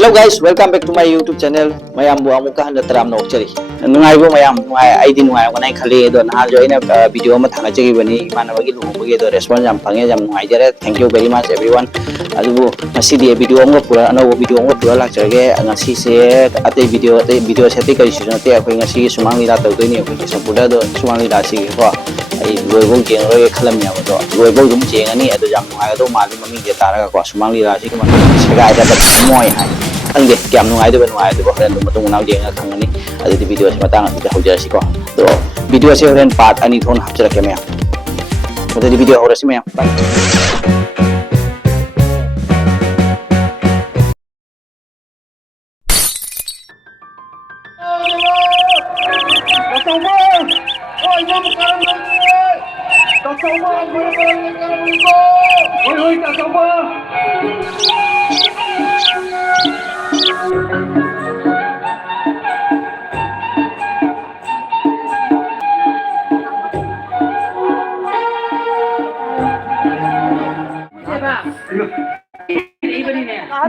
Hello guys, welcome back to my YouTube channel. Mayam bu amuka handa taram na okchari. Nungai bu mayam nungai ID nungai ko nai khali do na jo ina video ma thanga chegi bani mana bagi lu bagi do response jam pange jam nungai jare. Thank you very much everyone. Adu bu ngasi di video ngo pura ano video ngo pura lak jage ngasi se ate video se te kai season te akoi ngasi sumang lila tau doi ni akoi sampura do sumang lila si ko ai loibong jeng roi khalam ya do loibong dum jeng ani adu jam nungai do ma mami je tara ko sumang lila si ko ma segai da moi hai khangge kyam nungai do nungai do horen do matung nau jeng khangani adu di video se matang adu hauja si ko do video se horen part ani thon hapchara ke me adu di video horasi me bye.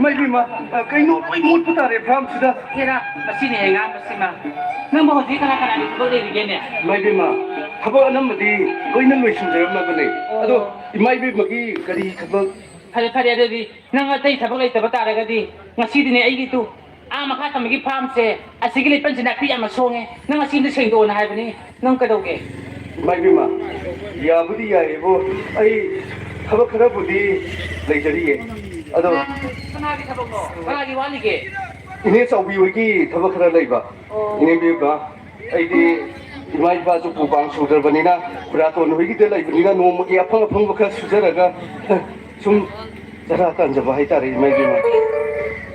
Maybe ma, kay no, may mood po tayo from sila. Kira, masini nga, masima. Nang mo di kana kana dito di bigyan niya. Maybe ma, haba anam madi, koy na loy sunjay ma bane. Ado, maybe magi kari kabag. Pare adi nang atay tabag ay tabata agadi. Ngasi din ay gitu. Makata magi farm se, asigili pan sinapi ang masonge. Nang asin din sendo na hayba ni. Nang kadawge. Maybe ma, ya budi ya ebo, ay haba kara budi lay jari ye. Ado, Kanagi tabag mo, kanagi wali ke. ini sabi wiki haba kara lay ba. Ini bi ba, ay di imay ba jo pupang sugar banina, brato no higi de lay banina no magi apang baka sudaraga. Sum jaratan jabahay tari maybe ma.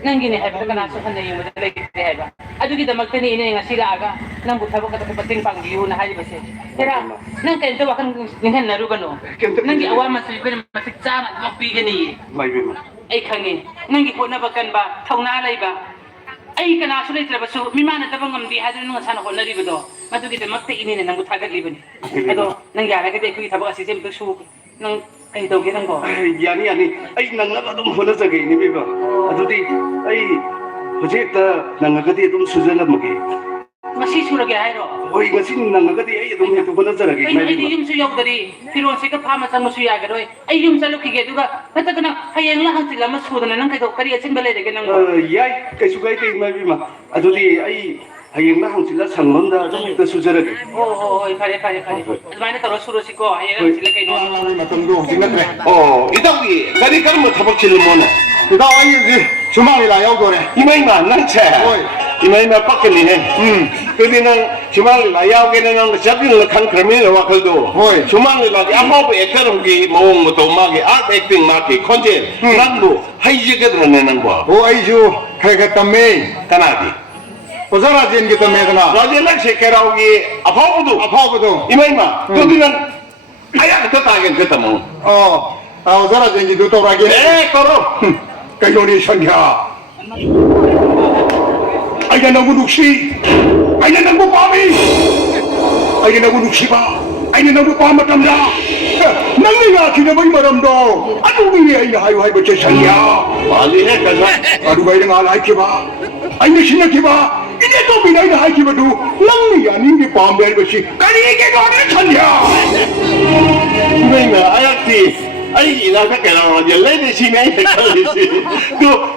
Nang gini hayba kana sa kanay mo dali hayba. Adu kita magtani ini nga sila aga nang butabog ka pating panggiyo na hayba se. Kira nang kento wakan ninghan narugan no. Nang gi awaman sa ko matiksa na magpigani. Maybe ma. Ay kangin nang gi na bagan ba tauna lay ba. Ay kana sulit ra ba so mimana tabang ngamdi hadin nga sana ko nari ba do. Matu kita magte ini nang butagan liban. Ado nang yara kita ko itabog si sem su nang ay daw kitang ko. Yani ay nanglaga dum hola jagay ni biba. Adudi ay hojeta nangagadi dum sujala magi. Masisurag hayro. Oy ngasin nangagadi ay dum hetu hola jagay. Ay yung suyaw dari tiron sika pama sa musuya gadoy. Ay yung sa lukige duga pataga na hayang lahat sila masuda na nang kayo kariya sin balay daga nang. Yay kay sugay kay mabima. Adudi ay hayang lahang sila sangmonda dum hetu sujala. Oo, pare. Almana taro suro siko hayang sila kay no. 이따위 가리 가면 타박질을 못해. 이따 아니 주말이라 여고래. 이마이마 낭체. 이마이마 빡걸리네. 그디는 주말이라 야오게는 잡히는 칸 그러면 와클도. 주말이라 야마부 에커럼기 모음도 막이 아트 액팅 막이 컨제 난도 하이지게 들어내는 거. 오 아이주 그게 때문에 까나디. 오자라진 게 때문에구나. 라젤락 셰케라오기 아파부도. 이마이마 그디는 아야 그 따긴 그 때문. 오자라진 게 도토라게. 에 걸어. 그 요리 선야. 아이가 너무 눅시. 아이가 너무 밤이. 아이가 너무 눅시가. 아이가 너무 밤마담다. nangga kita bagi maram do. Aduh ni ai hai baca saya. Bali hai kaza. Aduh bai dengan hai kiba. Ai ni sini kiba. Ini tu bina ini hai kiba tu. Lang ni ani ni pam ber besi. Kali ke kau ni saya. Memang ayat ay inaga kailangan niya lady si may kalisi.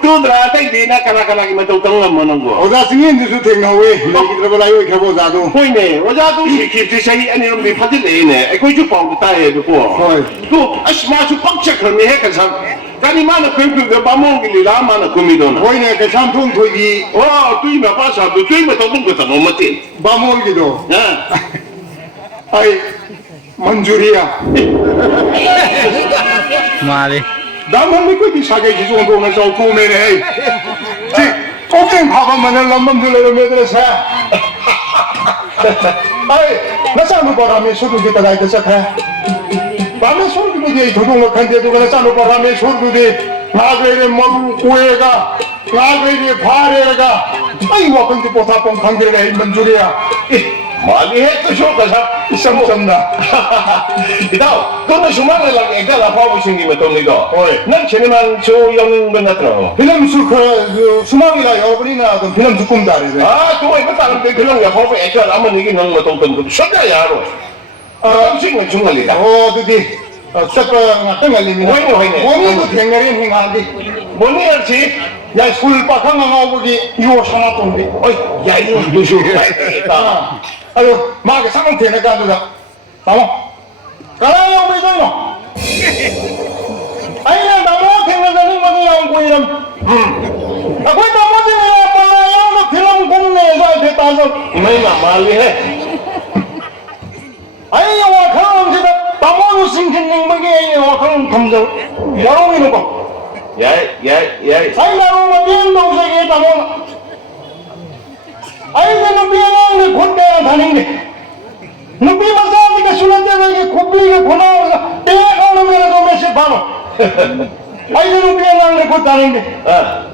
Tu drata hindi na kana ki matutang naman ng go. Oda singin di su ting hawe. Lagi kita balayo ikabo zado. Hoy ne, wala tu si kiti sa ani rum bi patil ne. Ay ko ju pang tayo do ko. Hoy. Tu asma su pagcheck ni he kan sam. Kani mana ko ko ba mong ni la mana ko mi don. Hoy ne ke samtung thoi di. Oh, tu ma pa sa tu ma to bung ko ta no matin. Bamol gitu. Ha. Ay मंजूरिया मारे दामन में कोई दिशा के जिसको उनको मैं चौको में रहे जी कोके भागा मैंने लंबम जुले में मेरे से अरे नचानु पड़ा में शुरू की तरह के सकता है बामे शुरू की ये धुनुं खंडे तो नचानु पड़ा में शुरू की नागरे मगु कुएगा नागरे फारेगा आई वो अपन की पोथा पंख खंगे रहे मंजूरिया Mali het to ka sa Isang na. Itaw, kung sumali lang ikaw na pa mo singi mo tong nito. Oy. Nang siniman so yung benatro. 필름 수망이라 여러분이나 그 필름 주kum다리. Ah, tuwa ba parang biglang ya pa ikaw naman niging nang matungtong ko. Sada yaro. Ah, singo sumali ka. 드디 sakra ngatang alimi. Hoy, hoy, hoy. 원이도 댕가리 행하디. Moni archi. 야 술바 강강하고기 이거 하나 돈디. Oy, ya yung dusu. 아유 마게 상황 되니까 그다. 나와. 가라요 왜 이러노? 아니야 나와 댕가리 뭐냐 고이람. 아고 나머지는 뭐야 필름 공내에서 됐다서. May na mali he. 아니 와 그런 데다 나무로 생긴 먹게 와 그런 감정 여러 있는 거. Ya. 아니 나무 비엔 동생이 나무. 아니 내가 비엔을 곧대야 다니는데. 누비 마사니까 술한테는 고비가 고나와 내가 오면 좀 몇시 봐봐. 아니 내가 비엔을 곧 다니는데.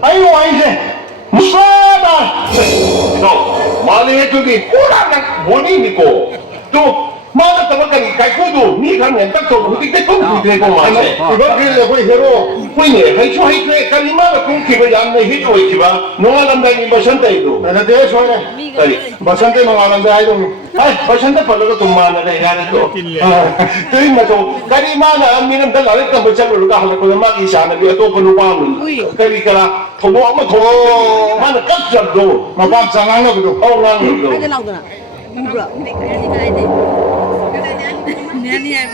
아니 와 이제 무사다. No, mali he to di. Pura na boni ni ko. To mana tawagan kay ko do ni kan yan tak to buti te ko buti ko ma se. 그거 그래 거기 해로. Pwede, hay so hay kwe kanima kung kiba yan na hito ay kiba. Nung alam na yung basanta ito. 내가 내 소리. Ay, 버선대 망하는데 아이도. ay, basanta pala ka tumana na yan ito. Kaya na to, kanima na ang minam dalalit na basang ulo ka halak ko na mag-isa na biya to panupangon. Kaya ka na, tumo ako matumo. Mana kapsab do. 마밤상한 거 그도. Oo nga nga do. cái lòng rồi nè bro cái này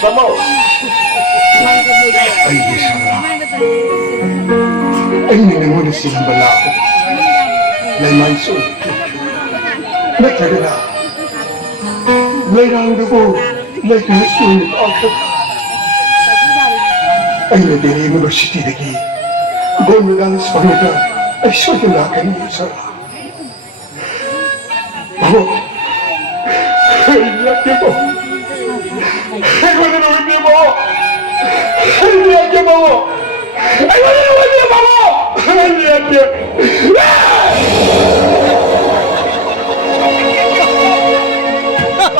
Samo. Ay ninguno silang balako. Lay manso. Nagkagala. Lay rang dugo. Lay kinasunit ako. Ay nadiri mo na si Tidagi. Gawin lang sa pangita. Ay suyulakan niyo sa ako. Ay laki mo. Ay wala na hindi mo. Ay laki mo. Ay wala na hindi mo. Ay laki.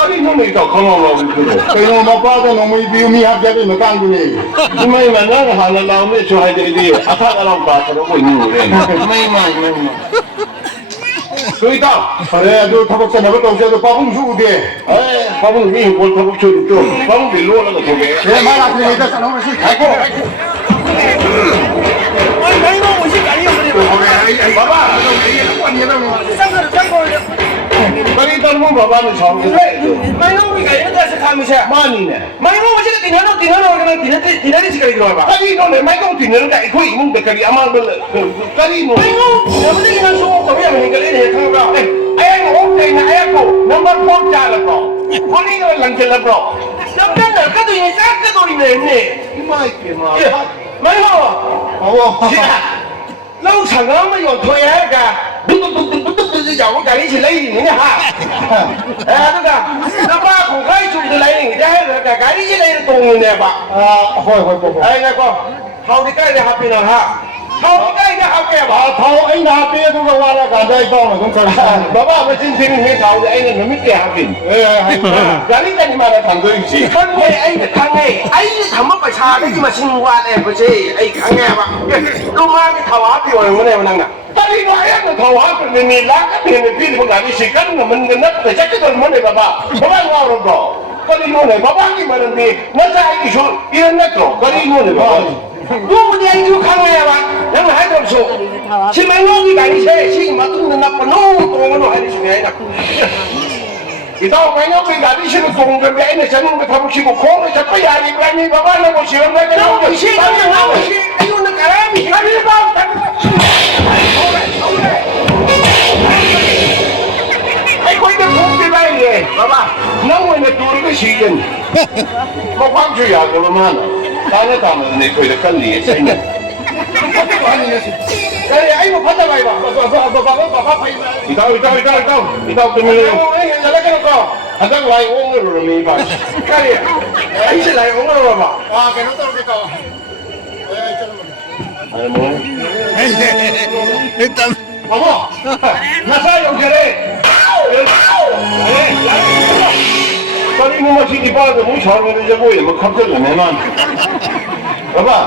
Kali mo na ito, kamalaw ito. Kaya mapado nung may biyumihap dyan matanggo niya. May man na halalaw mo ito hay dili. Ata ka lang pa pero ko inurin. May man. So ito. 그래 너 타박사 내가 또 어제도 밥은 주고 돼. Ay, pabong ni bol pabong churi to. Pabong bilo na to be. 그래 말 앞에 있다 사람을 씩 갈고. Baba, bari tar mo baba ni song. May nung bigay na sa kami siya. Mani ne. May nung siya tinanong ka nang tinanong si Kalito ba? Kali no ne, may kong tinero ka ikoy imong de kali amang bel. Kali mo. May nung, naman din ang suko kami ang hingalin eh, kang bro. Ay okay na ay ako. Number 4 jala bro. Kali no lang jala bro. Dapat na kato yung isa kato rin na yun eh. May kema. May nung, 어. lâu chẳng lắm mà còn thuê hết cả bút dòng cái gì lấy gì nữa ha tức là nó ba không khai chụp tôi lấy gì hết rồi cả cái gì đây là tùng nè bạn 아, 헐. đây nè con hầu đi cái này học nào ha hầu đi cái này học kìa bảo 더 anh 나 빼도 가 와라 간다 이거 좀 그래. Baba mà xin xin nghe thầu thì anh là nó biết kẻ học kìm. Cái lý này mà là thằng tôi gì? con này anh là thằng này anh là thằng mất phải xa đấy nhưng mà sinh hoạt này phải gì anh thằng nghe bạn công an cái thầu áp điều này cái này mà năng nè Cái lý nói là thầu học thì mình lá cái tiền thì tiền không làm gì cả mà mình cái nắp thì chắc cái con món này baba. Baba ngon rồi bro. Cái lý nói này baba cái mà làm gì? Nó ra cái số yên nát rồi. Cái lý nói này baba. 누구 내 이거 강해야 봐. 내가 할 거 없어. 지명이 아니세. 지금 맞는 나쁜 놈 동원을 하는 중이야. Ito kaya ko dati siya nung gabi ay nasa nung katapos ko ko sa payari ba ni baba na mo siya na 너 무시 너 무시. 이거 나 가라미. 가리 봐. ay ko ina kung di ba eh baba nang wala turo ko siya mo kwang siya ko naman sana tama na ko ina kali sa inyo 그래 아이고 받아 봐 봐. ikaw tumili hanggang lai ongol ro mi ba 그래. 아이씨 나 오늘 봐. 아, 그럼 떨어졌다. ano mo 일단 Mama, nasa yung gari. Kali mo masikipa ka mo, siya mo rin siya po, magkapsal na naman. Baba,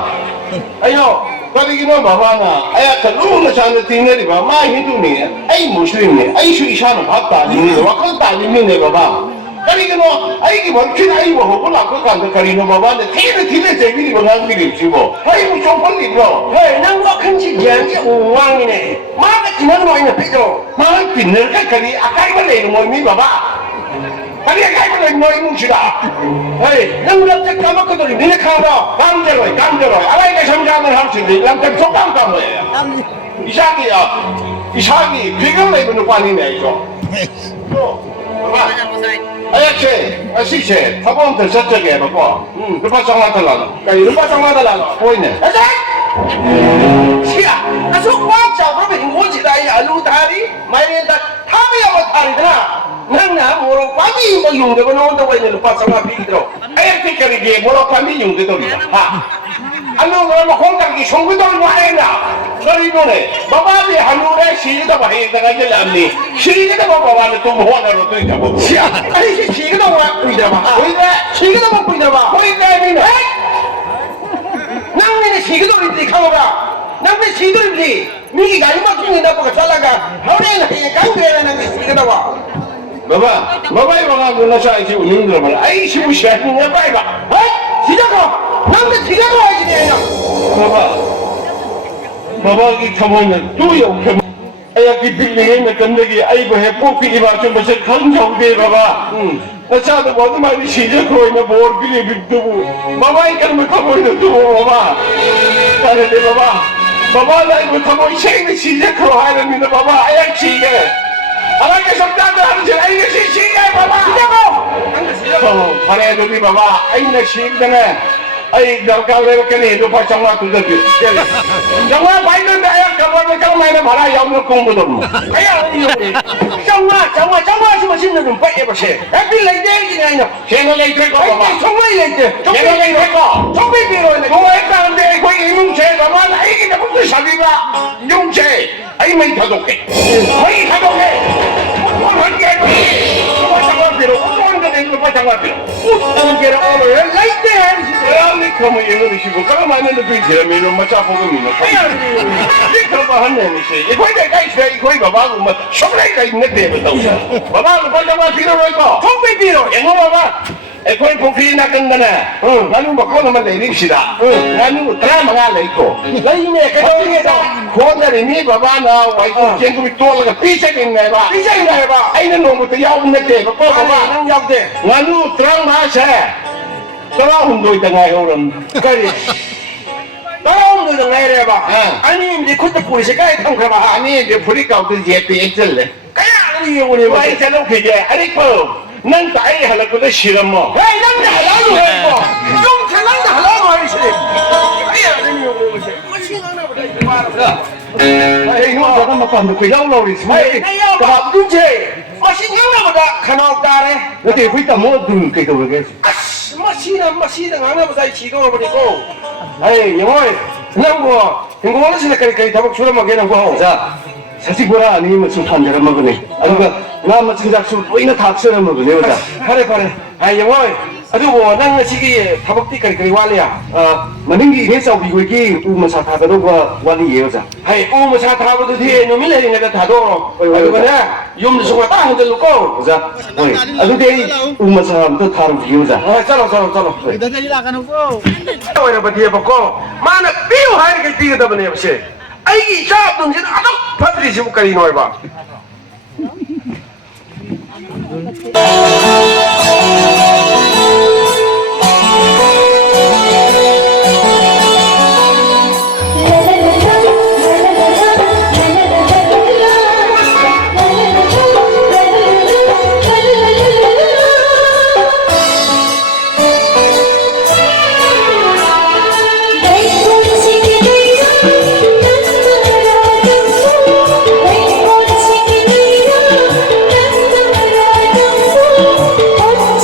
ayo, kali ginawa baba nga, ay kalungan na siya na tingnan, di ba? Mga Hindu niya, ay Muslim niya, ay isa na bata niya, wakal tali niya, baba. Kali ginawa, ay ginawa, kinay mo, wala ko kanda kali na baba, na tingnan sa ibig mo nga bilib sibo. Ay mo siyang palit mo. Hey, nang wakan si Jan, si Uwang ini. Mga tinan mo ina Pedro. Mga pinar ka kali, akay mo na mo ni baba. Kali akay mo na mo sila. Hey, nang laptek kama ko dori, nina kama. Kamderoy, alay ka samjaman hamsindi, lamtak sokam kamo ya. 이삭이 비경 내부는 관이네 이거. 아야체, 아시체, 타본들 저쪽에 봐봐. 루파 정마달라. 루파 정마달라 보이네. 아자! 시야, 아주 꽉 그러면 인고지다 이 알루다리, 마이렌다 타미야고 타리더라. 낭나 뭐로 꽝이 뭐 용되고 나온다고 했는데 루파 정마 비기더라. 아야티까지 뭐로 관이 용되더리다. 안녕 그러면 공장기 송구동을 와야나. 그리고네 바바비 한우에 시기다 봐야다가 이제 남니 시기다 봐봐는 또 뭐하나로 또 있다고. 시야, 아니 시기다 와 보이더라. 보이네? 시기다 못 보이더라. 보이네 니네. 낭미는 시기돌이들이 가오라. 낭미 시기돌이들이 미기가 이마 중에 나빠가 잘라가 하루에는 그냥 강그래는 게 시기다 와. 바바 이거가 누나사 이제 우는 거 말아. 아이 시부시하는 거 봐봐. 시작하. 낭미 시작하 와야지 내가. 바바 이 타모는 또 욕해. 아야 그 빌링에 건너기 아이고 해포피 이봐 좀 벌써 강정대 바바. 나차도 모두 많이 시작하고 있는 뭘 그리 빅두고 바바 이 그러면 가보이는 또 바바. 잘해 바바 나 이거 타모 생일 시작하고 하는 데 바바 아야 시게. 하나님께 성장도 하는 줄 아이가 시게 바바. 시작하고. 바래도 비 바바 아이나 시기네. Ay, dagkal na kani do pa changwa tu dabi. Changwa bai na ya kabar na changwa na mara yaw na kong budom. Aya iyo. Changwa si masin na dum pa e ba se. Happy like day ki na ina. Sino lay tre ko Ay, ba? changwa ile te. Sino lay tre ko? Changwa biro na. Ko ay ka ande ko imong che ba man ay kita ko sabi ba. Yung che ay may tadoke. May tadoke. Ko man ke ko. Ko changwa biro. Ko man ka ko changwa biro. Ang kira olo ya like day ha. Ni kamo yung ni sibo ka man na bi jira mi no macha ko mi no. Ni ka ba han ni se. Iko de kai se iko ba ba ko ma. Shoblay kai ne de ba daw. Ba ba ko changwa biro ko. Changwa biro. Yang ba? Eko'y pumpi na kang gana. Nganu ba ko naman lainig sila? Nganu tra mga laiko. Lai me ka to ni da. Ko na rin ni baba na wai ko ken ko to la pisa kin na ba. Pisa kin na ba. Ay na no mo to yaw na te ba ko baba. Nang yaw te. Nganu tra ma sa. Tara hundoy ta ngay oram. Kari. Tara mo na ngai re ba. Ani ni ko ta puri se kai thong ka ba. Ani de puri ka to je pe excel le. Kaya ani yung ni ba. Wai sa lo ke je. Ari ko. Nang tayo hala ko na siram mo. Hey, nang halalo he ko. Yung nang halalo he se. Kaya ani yung ni se. Masi nang na ba dai ba. Ay no sa ka mapando ko yaw lo ris. Hey, kaya ba du je. Masi nang na ba da kanao ta re. Ate hui ta mo dun ke to ge. Masi nang nang na ba dai chi do ba ni ko. Hey, yoy. Nang ko. Ngo wala sila kay tabak sura magena ko. 자, 사실 보라 아니면 술 판대로 먹으네. 아니가 나만 진작 술 보이나 닥쳐라 먹으네. 자, Pare pare. Ay yoy. Adu wo nang sige tabak ti kay wala. 만능기 회사 비고기 우마사 타가도 거 원이 예요자. Hay mo sa tabo do di no mila nga tado. Ay ba na? Yung so ta ho de luko. 자, 어이, 아주 대 우마사 또 타로 비요자. Chalo. Ay na ba di ba ko? Mana piu hay kay ti da ba ne ba se. Ay gi sa dun sin adok padri si kay no ba. Hãy subscribe cho kênh Ghiền Mì Gõ để không bỏ lỡ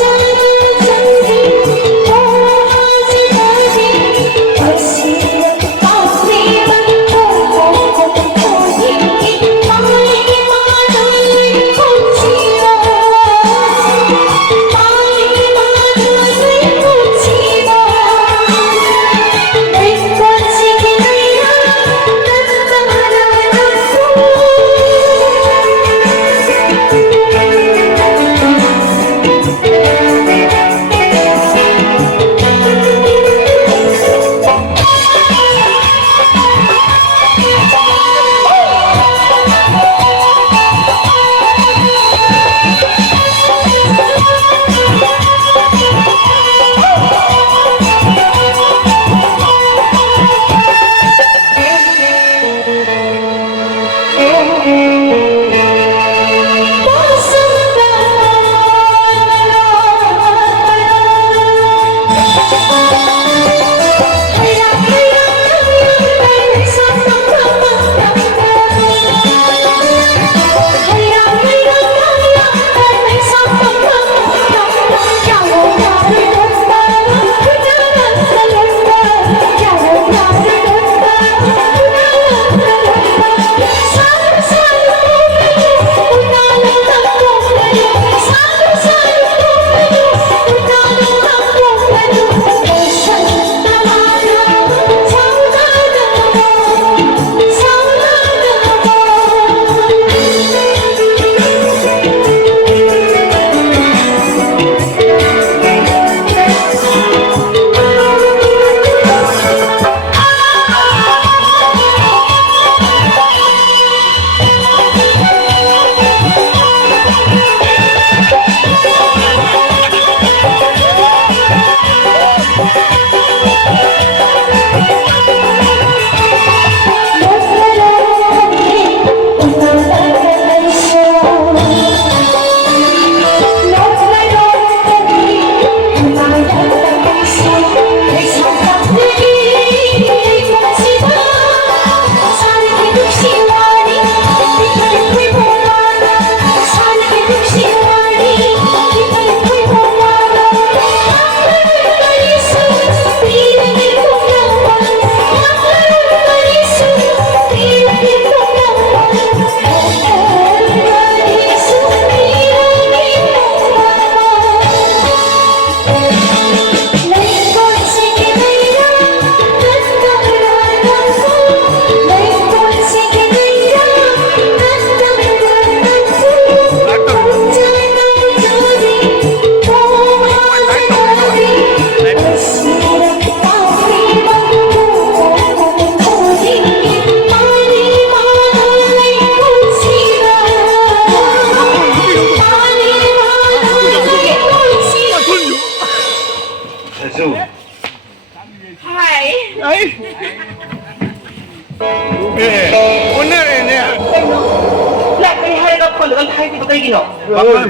내가 타이디 그이기노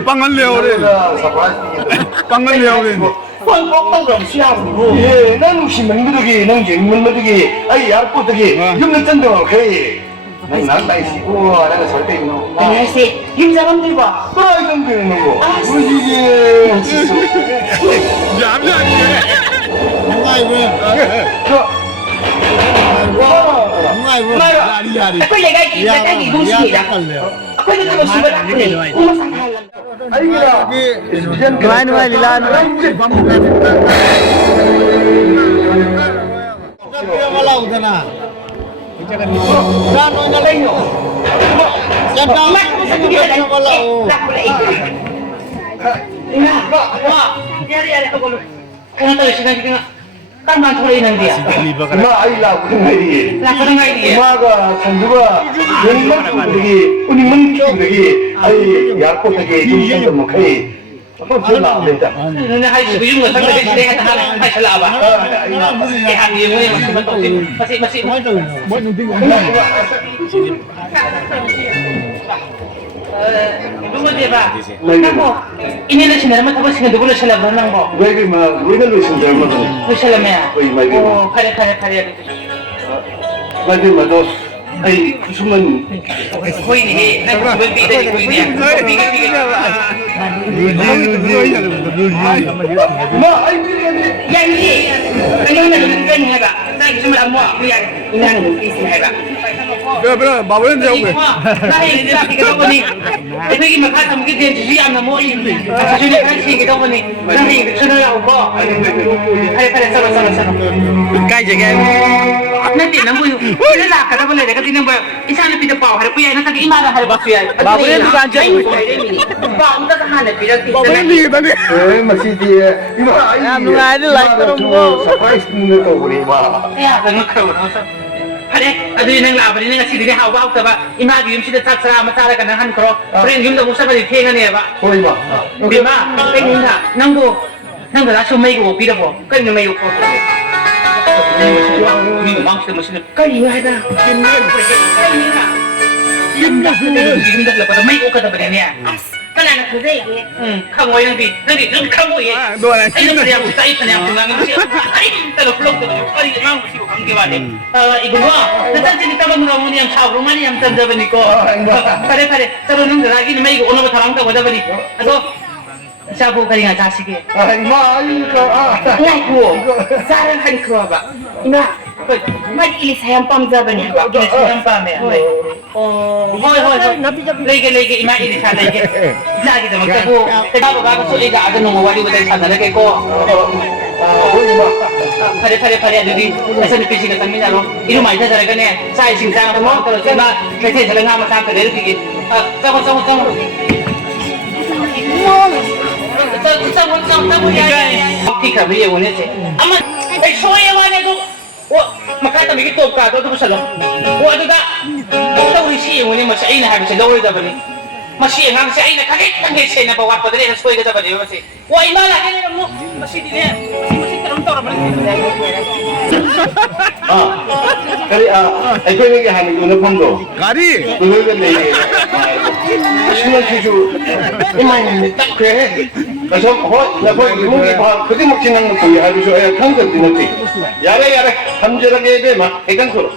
빵을 내오래. 빵을 내오래. 뻥뻥 그럼 시합으로 예 나는 시민들에게 난 젊은들에게 아이 얇고들에게 힘을 던져 그래 난 나이시 우와 내가 절대 있노 안녕하세요. 힘사람들 봐. 그래 던지는 거 우리 이게 얌얌. 뭔가 이거. Aku jaga kita lagi busi dah. Aku ni kalau sibuk aku ni. Umur sangat lama. 아이가 Nuai lilan. Mak aku sakit dia dah. Nak boleh ikut. Yari aku boleh. Kenapa tu sedang kita kan bantu ini dia. 마 아이라 그런 말이 Nak kena ngai dia. 마가 선두가 연만들이 우리 문주들이 아이 얇고들이 좀 던져 먹해 한번 전화 된다 Nuna hai sibu yung ngasang kasi sila kata hai sala ba. Kaya hangi mo yung masih. Ibu mo dia ba? Nako, ini na siya naman tapos sinadugo na siya laban lang ko. 왜 막 우리가 놓친 잘못은 Ko siya lamaya. Uy, may Oh, kare. 마지막으로 아이 구수만 Ko ini, nagbibigay din ko niya. 마 아이 Yan ni. Ano na naman ganyan ba? Dahil gusto mo lang mo. Yan, ina na mo isi ba? 그래 마블은 되고. Dahil sabi ka ko ni. Ito yung makata mo gid si ang mo ini. Kasi ni kasi kita ko ni. Dahil gusto na ako ko. Kare sama. Kai je kan. Nanti nang buyo. Wala la ka boleh dekat tinang buyo. Isa na pita pau hari puya na tagi imara hari bakya. Babu ni bukan je. Ba unta ka hana pira ti. 마블은 이게 다네. 에 마시디 이마 아이 누가 아들 라이트 뭐. 서프라이즈 는 또 우리 마 Ya, kan ko. Hare, adu nang laban ni ngasi di hawa ta ba. Ima gi yum sida tak sara matara kan han kro. Pren yum da musa ba di thenga ne ba. 거의 마 Di ma, pengen na. Nang la so mai go pi da bo. Kan ni mai ko. Ni mang se mesin. Kai ni hai da. Kai ni na. Yum da la ba mai ko ka da ba ne. Kan na ku dai ge. Khang wai nang di. Nang khang wai. Ai ni dia ku tai pan yang tungang ni. Ai ta lo flok da. Ai mang si ko khang ge ba ne. Ibu mo, natan sini ta bang ramu ni yang chau rumah ni yang tanda ba ni ko. Pare. Taro nang lagi ni mai ko ono ba tharang ta ba da ba ni. Ado Sabu kali nga tasige. 아이 마 아이가 아 Ngai ko. Sarang kan ko ba. Ina. Mag ili sayang pamjaban ni ba. Ili sayang pam ya. Oh. Hoy. Lege ima ili sa lege. Lagi da magtago. Taba ba ko so iga aga nung wali ba sa lage ko. 거의 마 Pare adudi. Asa ni pisi ka tamina ro. Iru mai ta jara ne. Sai sing sang mo ko se ba. Kete jala nga ma sa ka der ki. Sama. Tama yan. Okay ka, bili mo nito. Ama, ay soya mo na ito. Makata may kitop ka, ito sa lang. Ano da? Ito yung siya mo niya, masaya na habi sa lower da ba ni? Masaya nga siya ay nakakit ang gaysa na bawat pa dali, ang soya ka da ba ni? Ay malaki na mo, masaya din yan. Masaya karong tawra ba ni? 그래 애초에 하는 거는 폰도 가리. 그거는 내 신경 기주 이만 딱 그래 그래서 나 거기 이모기 봐 그게 막 지나는 거 거기 하면서 애 kanker 지났지 야래 함절하게 돼막 해간소로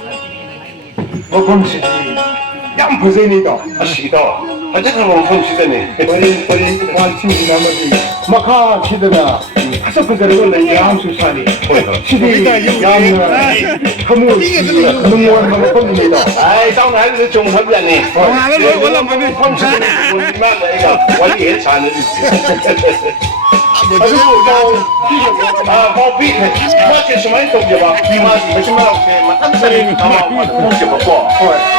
범시지 양 버세니다 아시다 어쨌든 뭐 범시잖네 우리 완친지 나머지 막하 치더라 다섯 번째로 걸려 양수산이 시대 양나 허무 능무한 놈을 겁니다 아이 싸우는 하는데 좀 hợp잖니 원래 많이 범시는 우리만 내가 원리 잘하는 아주 거기 마치 스마일 동자바 마치 스마일 마탄사리 가마 마치 먹고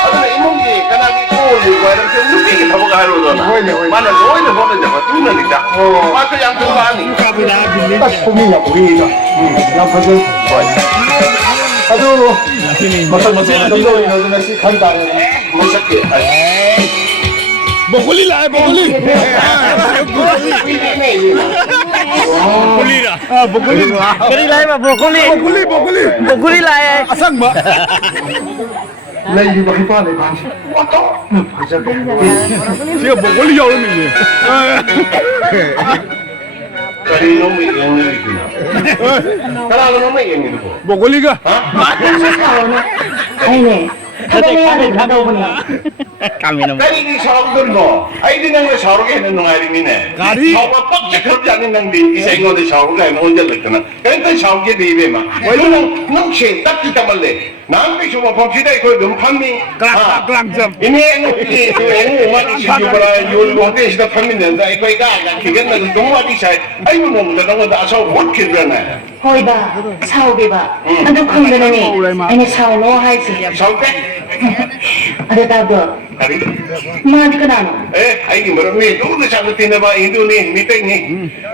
아들 이몽기 가나기 꼬리 거는 좀 늦게 가보가 하러잖아 만에 노인을 보는 자가 두는니까 마트 양쪽가 아니 딱 보미야 우리가 나 벌써 아주 마찬가지로 정도는 시 간단해 무섭게 보콜리 라이 보콜리. 보콜리라. 보콜리. Kali lai mà bồ cô li. 보콜리. Bồ cô li lai. 아상 마. ꯂꯩꯔꯤꯕ ꯍꯩꯄꯥ ꯂꯩꯄꯥꯟꯁꯤ ꯋꯥꯇꯣꯛꯅ ꯐꯖꯕ 제가 먹을 여름이니. 그리 너무 영리구나. 하나도 너무 영리고. 먹을리가. 아니네. 타박해야 된다고 보니. 그리 사람들도 아이들은 사오게 하는 놈아리미네. 가리? 사오가 뻑적하지 않는 놈이 이 생각에 사오가 언제 됐구나. 그러니까 사오게 되면 왜냐면 놈치 딱 기다 말래. 남의 좀 범시대 그 넘판미. 그랑 이미 이 오마디 시주버라 요르공대 시다 판민된다. 이거가 기간나 동마디 사. 아이고 너무 너무 아서 못 kir잖아. 호이바, 사오비바. 아주 큰거는 아니 사오노 하이지. 사오게? ada tahu Kari? mah di kenal Ay marami dulu sagutin na ba Hindu ni meeting ni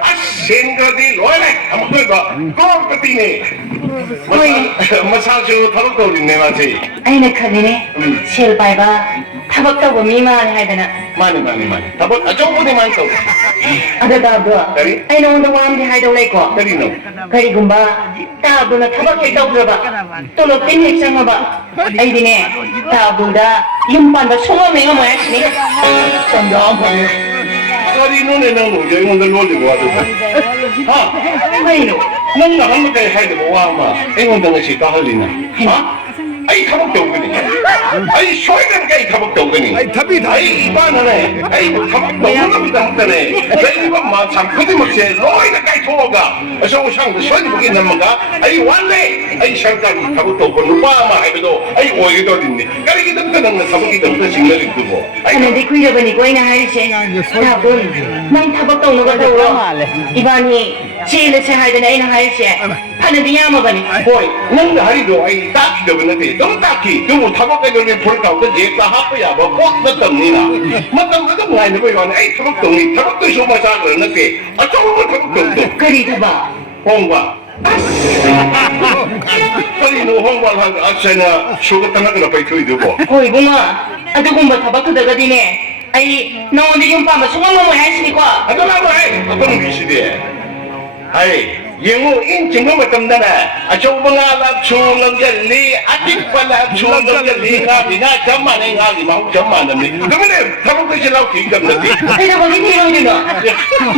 asin ka di loy am ko ba ko pati ni massage thalo ko din ne ma si ai na khali ne sel pai ba thabak taw mi ma hai dana mani tabot ajo ko ni man to ada tahu Kari? ai no ndo wam di hai daw lai ko kari no kari gumba tabu na thabak ke taw ba to lo tin hek sang ba ai di ne tabu da yum pan ba songo me ngo ma ni samjam phane kari no ne nang no jai mon da lo le wa do ha ai no nang na ham kai hai de wa ma ai mon da ngi ka halina ha ai tabok to gani ai shoy gan kai tabok to gani 아이 탑이 다. ai ibanane ai tabok to gani da tane ai ba ma sam khudi ma se loi na kai thoga aso sang de shoy bugi na ma ai wanle ai shankar tabok to ko ba ma ai do ai oi do din ni kari ki dam nang na tabok ki dam da sing le du bo ai Ano di kuya ba ni ko ina hari se tabu nang thabak taw no ga taw ro ibani sel se hai dana ina hari se ana di ya ma ba ni boy nang da hari do ai ta ki do na de dong ta ki du mo tabok ka do ne phol ka de je ta ha pa ya ba ko na tam ni na ma tam ka ngai ne ba yo ai tabok to ni tabok to so ma sa ga na ke a cho mo tabok to kari tu ba 홍과 빨리 너 홍과를 한 앞서나 쇼가 땅하거나 빨리 줘야 되고 Hoy bunga adu gumba thabak tu daga dine ai no di yum pa ma sunga mo hai sini ko 아들하고 해 어떤 미시대 아이 영어 인증을 못한다나 아 조봉아 랍초는 gel리 아직발라 초는 gel리 가비나 잠만에 가기 막 잠만에 그러면 타고 그 실라고 긴감는데 ai na ba ni ni ro ni no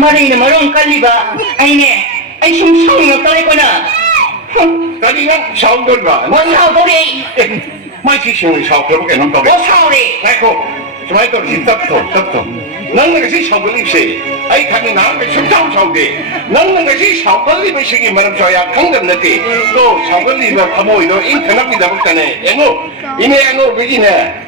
mari na marong kali ba ai ne ai sum sum no tare ko na 가리랑 샤운돌 봐 mo sao to ri 마이키 신을 샤운돌 게 넘다 mo sao ri 아이고 정말 또 답답 너는 것이 샤운돌입시 아이 가면 나한테 숨자고 샤운데 너는 것이 샤운돌입의 시기 말은 줘야 강감는데 또 샤운돌입을 파모이도 인터넷이다 볼까네 앵어 이메 앵어 그기네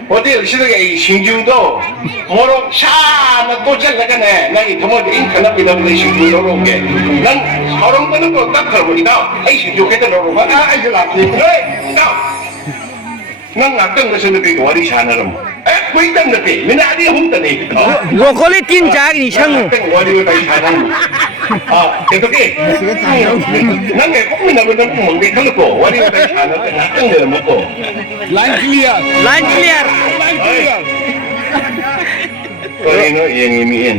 어디 시대에 이 신주도 뭐로 샤나 또 잘나가네 나이 도모도 인터넷이다 볼까 신주도 오게 난 서른 번은 또 딱하고이다 아이 신주겠다 너로 아 아이 라피 그래 nang ngateng ke sini ke wari sana ram kui tang ke mina adi hum tane Rokoli tin jag ni sang. ngateng wari ke sana itu ke nang ke kok mina benar mong de kan ko wari ke sana ngateng de mo ko 라인 클리어. Line clear. 라인 클리어. koi no yang ini en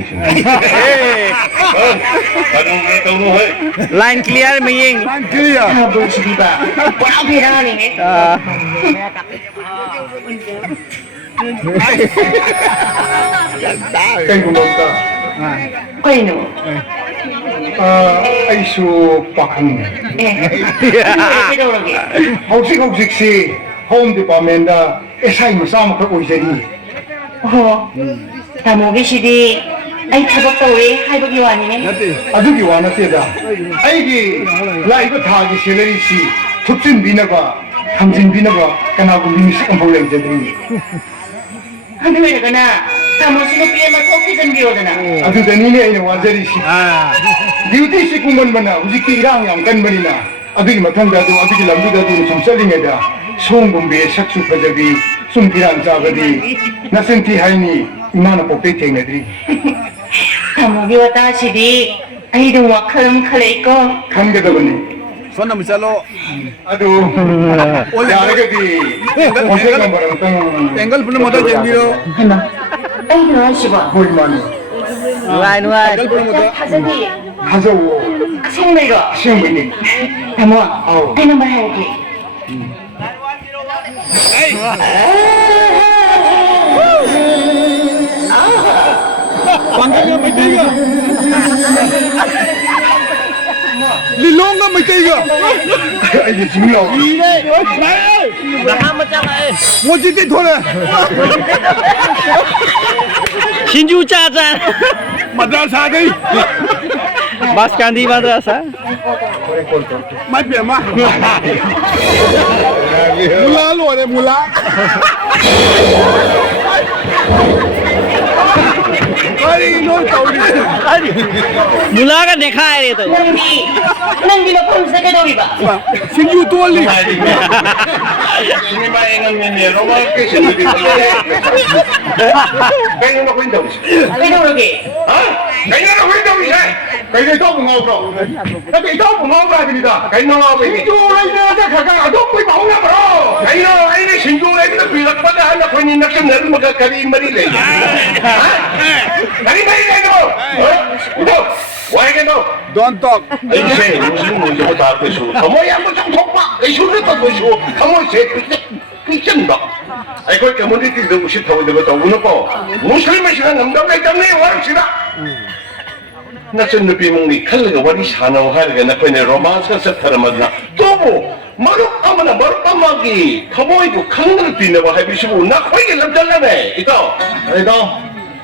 kadang tahu no hai Line clear miying. 라인 클리어. tabu sini ba wa bi ra ni ne 땡구놈다 koi no 아이수 박한 ke do ro ge 혹시 홈 디파트먼트 에사이 무사마 그 오이제리 ho tamu ge sidi ai thabak taw ri hai ba gi wa ni ne 아주기 와나세다 아이기 라이브 타기 셀레리시 툭진 비나가 함진 비나가 까나고 미미식 한 볼래 이제들이 handu ne kana tamu sino pi ma ko ki jan gi odana 아주 대니네 아이네 와제리시 듀티 시군만 만나 우지키 이랑 양간 머리나 아주기 마탕다도 아주기 람비다도 좀 썰링에다 소음공비의 색수 퍼저비 숨기란 자거디 나센티 하이니 이마나 복대 탱네들이 tamu gi wa ta sidi ai do wa khalam khale ko 간게다 보니 손 넘을 잘로. 아주 야르게디 어색한 거랑 땡 앵글 불러 못 하겠니요. hema ai do ha shi ba 보이만이 Line wide. 앵글 불러 못 하. ta jan di 가져오 sing mai ro 시험이니 tamu ai number hai ki Pangkanya may tiga. Lilong ka may tiga. Ay, Jimmy. Mo chỉ thích thôi này. 신주 짜잔. Madrasa đi. 마스칸디 마드라사. Mai biển mà. Mula luôn này mula. Ay, no tàu đi. मुलाका देखाए रे तो Nang ginapon sa kadoriba. Sinju tuwali. Ini mah yang ini rumah ke sini. Kayo na kwento. Ano lagi? Ha? Kayo na kwento bisa. Kayo ito bungaw bro. Tapi ito bungaw bro kita. Kayo na nga ba? Sinjulay na sa kakang adong ko'y mauna bro. Kayo ay ni sinjulay na pilat pa na na ko'y ninaksan na rin magkakarin marilay. Ha? Kari mo. Ito. Why ka no? Don't talk. Ay, siya, Muslim mo siya matapos siya. Kamoy ang masang topak. Ay, sulit ako siya. Kamoy siya, Christian ba? Ay, ko'y community daw siya tawag na tawag na po. Muslim siya, namdam na itang na walang sila. Nasunod mong ni kalaga wali sanaw halaga na ko'y romance ka sa taramad na. Tobo, marok ka man na, marok ka magi. Kamoy ko, kangal pinawa, hay bisyo mo, na ko'y ilamdal na eh. Ito. Ito,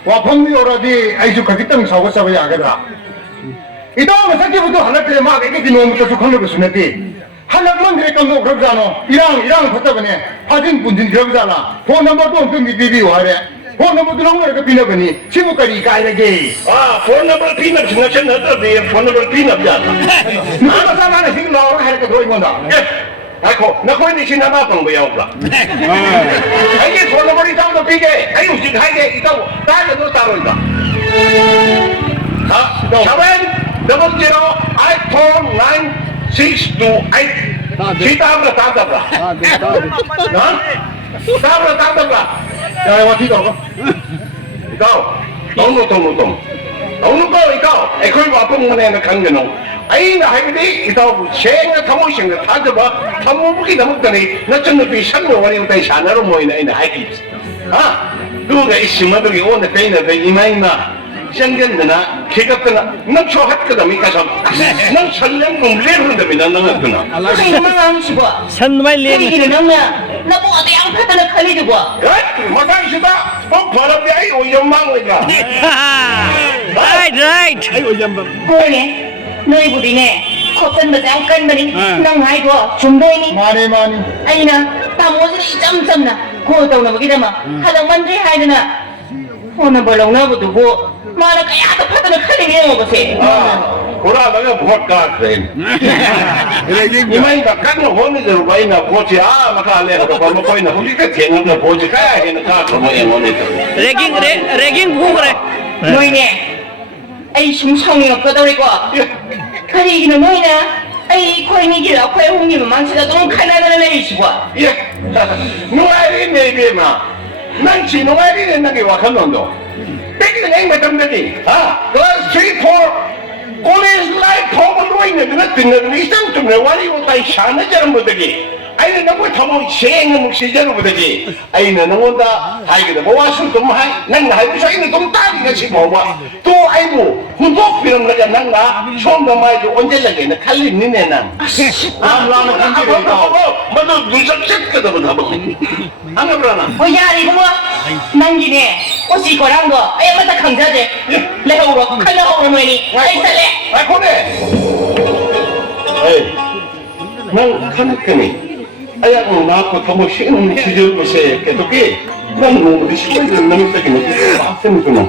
와판미 오라디 아이주 가기땅 사고사고야 아가다. 이따 사기부터 하나들에 막 이게 디노부터 속한 거 수네티. 한락만 그랬던 그러잖아. 이랑 봤다거네. 파진 분진 그러잖아. 폰 넘버도 엄청 비비 와래. 폰 넘버도 너무 이렇게 비나거니. 시부까지 가야게. Ah, phone number pinap sila siya na ito. Phone number pinap yan. 누가 사만에 지금 나오라 하니까 더 이건다. Ako, naku hindi sinabapang bayaw ka. Ay, phone number itaw na bigay. Ay, usig hay itaw. Dahil ito taro ito. Ha? 700-94-9628. Sita mo na tatabla. Ha? Sita mo na tatabla. 야, 와 뒤도 가. Ikaw, tong. ikaw. Ay, ko'y wapang muna yan na kang ganong. Ay, nahay itaw, siya nga kamoy siya nga tadaba, kamubuki na magdani, na siya napisan mo, wali yung tayo sana rin mo na inahakit. Ha? Doon nga isimadogi o na tayo na tayo imay na, siyang ganda na, kikat ka na, nang sohat ka dami kasam, nang salyang kong lero dami na nangat na. Kasi mga ano siya ba? 산마이 Kaya 레 ginanang na, nabuati ang kata na kalido ba? Ay, matay siya, pag parang di ay, o yung mangoy ka. right Boy 너희들이 커튼 맞아 깐거니 넌 아이고 중도이니 많이 많이. 아니나 다 모질이 짬짬나 고다우 나 보기다마 하당 만지 하이드나 오늘 벌렁 나보두고 마나 까야도 파드는 칼리네 먹으세 Kura naga buhat ka kren. Imay ka kan no honi de rubai na pochi maka ale ka pa mo koi na huli ka tenga na pochi kaya hen ka ko mo e honi de. 레깅 부그래 너희네 아이 심성이 없거더리고 그리기는 너희나 아이 코이니기라 코이 홍님은 망치다 너무 칼나다는 애이시고 Ye. Nuai ne be ma. Nang chi nuai ni na ke wa kan no. Tek ni ngai tam de. Ha? Class 3 4 college life thong nuai ne na tin ni sang tum ne wali wo tai shana jaram bo de. Ai na ko thamo sheng mu si jaru bo de. Ai na no da hai ke bo wa su tum hai. Nang na hai bi sai ni tum ta ni si mo wa. To ai mo hun bok bi na nang na chom da mai jo onje lage na khalli ni ne na. lam kan ji ro. Ma do du sak chak ka da ba ba. Ang bra na. 뭐야 이거 뭐 난기네 옷이 거란 거 아예 맞다 강자제 내가 울어 칼나 오는 거니 아이 살래 Ai ko ne. Ai. Nang kan ka ni. Ay ako na ko thamo shin si jo mo se ke to ke. Nang mo di shi de nang ta ke no. Ba se mo no.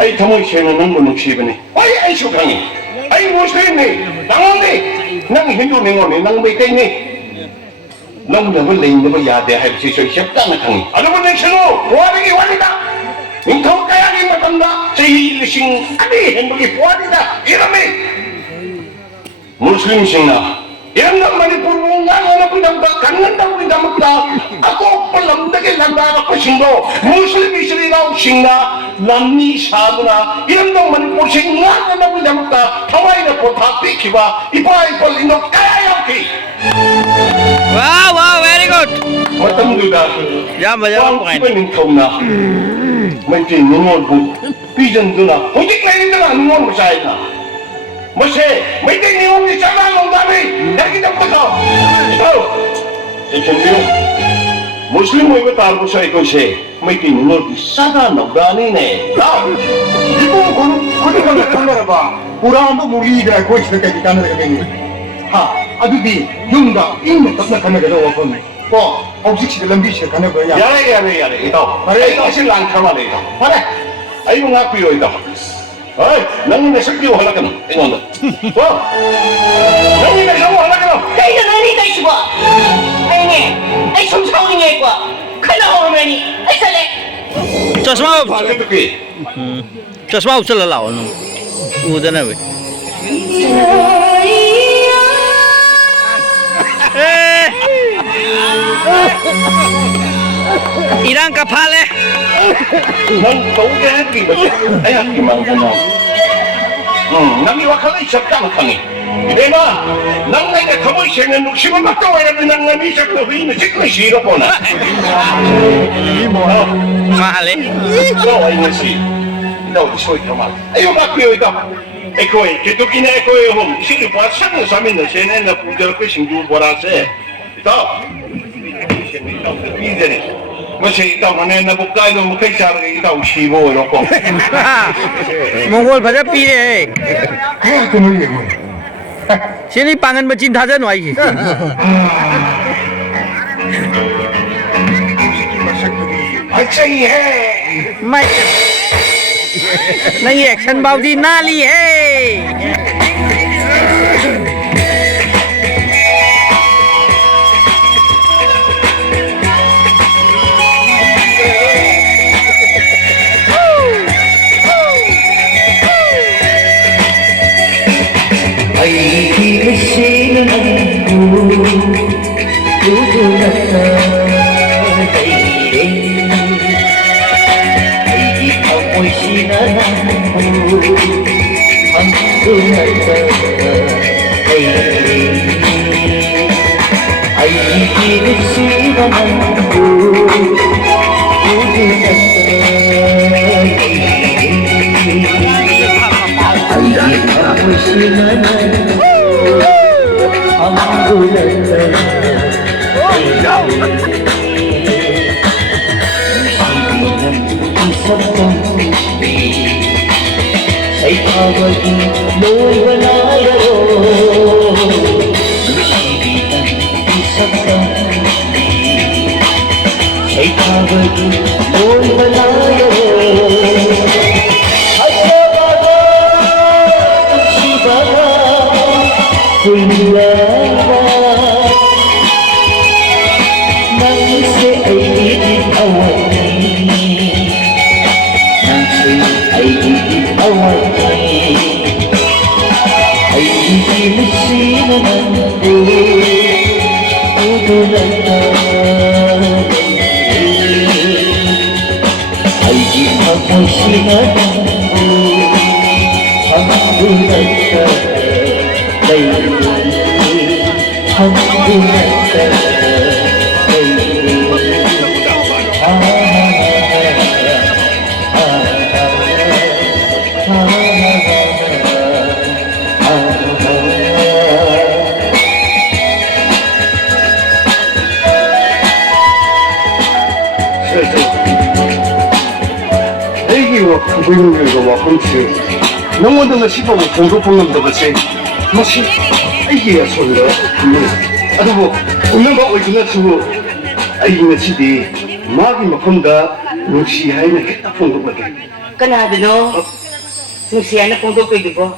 Ai thamo shin nang mo no shi bane. Ai shu kang ni. Ai Muslim ni. Nang ni. Nang Hindu ni ngo ni nang bai kai ni. Nang na bai ling na ya de hai si so shep ta na kang ni. Ano mo ni shino? Wa ni wali da. Ning thong kaya ni matanda. Sei lising ani hen mo ki wali da. Irami. Muslim sing na. Yang nak Manipur bunga yang pun dapat kangen dah pun dapat aku pelam dek landa aku singgo Muslim istri lau singa lamni sabuna yang nak Manipur singa yang pun dapat thawai na pothapi kiba ipai pol indok kaya yang ki wow, very good. Matamduda. Yan ba yan? Iba ng kauna. May tinunod mo. Pisan doon na. Hindi na rin na nunod mo sa ita. Masih, may tinunod ni sa lang dami. Nakita mo ito. Ito. Sensyon Muslim mo iba taro sa ito siya. May tinunod sa lang dami na eh. 이거 그거는 달라봐. 보라도 무리가 고치게 가는 거 되니. 하, 아두디 용다 인도 답나 가는 거 없건. 뭐 없이치들 람비시 가는 거야. Yare. Ito. Ay, ito silang kama na ito. Pare, ay mo nga kuyo ito. Ay, nang nasakti wala ka nun. Tingnan mo. Oh, nang nasakti wala ka nun. Kaya na nani kayo siya. Ay nga, ay sumsaw niya ko. Kala ko naman ni, ay sali. Chasma Bakit ito ki? Chasma usa lalao no. Uda na we. Irang kapale. Nang tawag ki ba siya? Ay, ang imang gano'n. Nang iwakala isang kangkangi. Hindi ba? Nang nagkakamoy siya na nuksiman magkawala na nang namisak na huwi na sikla siro po na. Mahal eh. Ikaw ay nasi. Ikaw, isoy ka mal. Ayaw makuyo ito. Ikaw eh, kito kina ikaw eh hum. Isili po, saan na sa amin na siya na pujar ko singgu borase. Ito. Ito, kapizan eh. Kasi ito, manay na bukay mo kay sarang ito, shibo, ano ko. Mongol pa pi eh. 그야 그 놀이 뭐. Sini pangan macin thaja no ai. 아차이 해. Mai. Nang action bao di nali hey. 애기와 부부님들과 와ಕೊಂ치 영원한 시범을 공소폭력도 같이 마치 애기야 소리가 아주 뭐 웃는 거 어디나 치고 애기는 치디 마기 막한다 무시하이는 했다폰 거 같아 Kanado no? Nung siya na kung doon ko.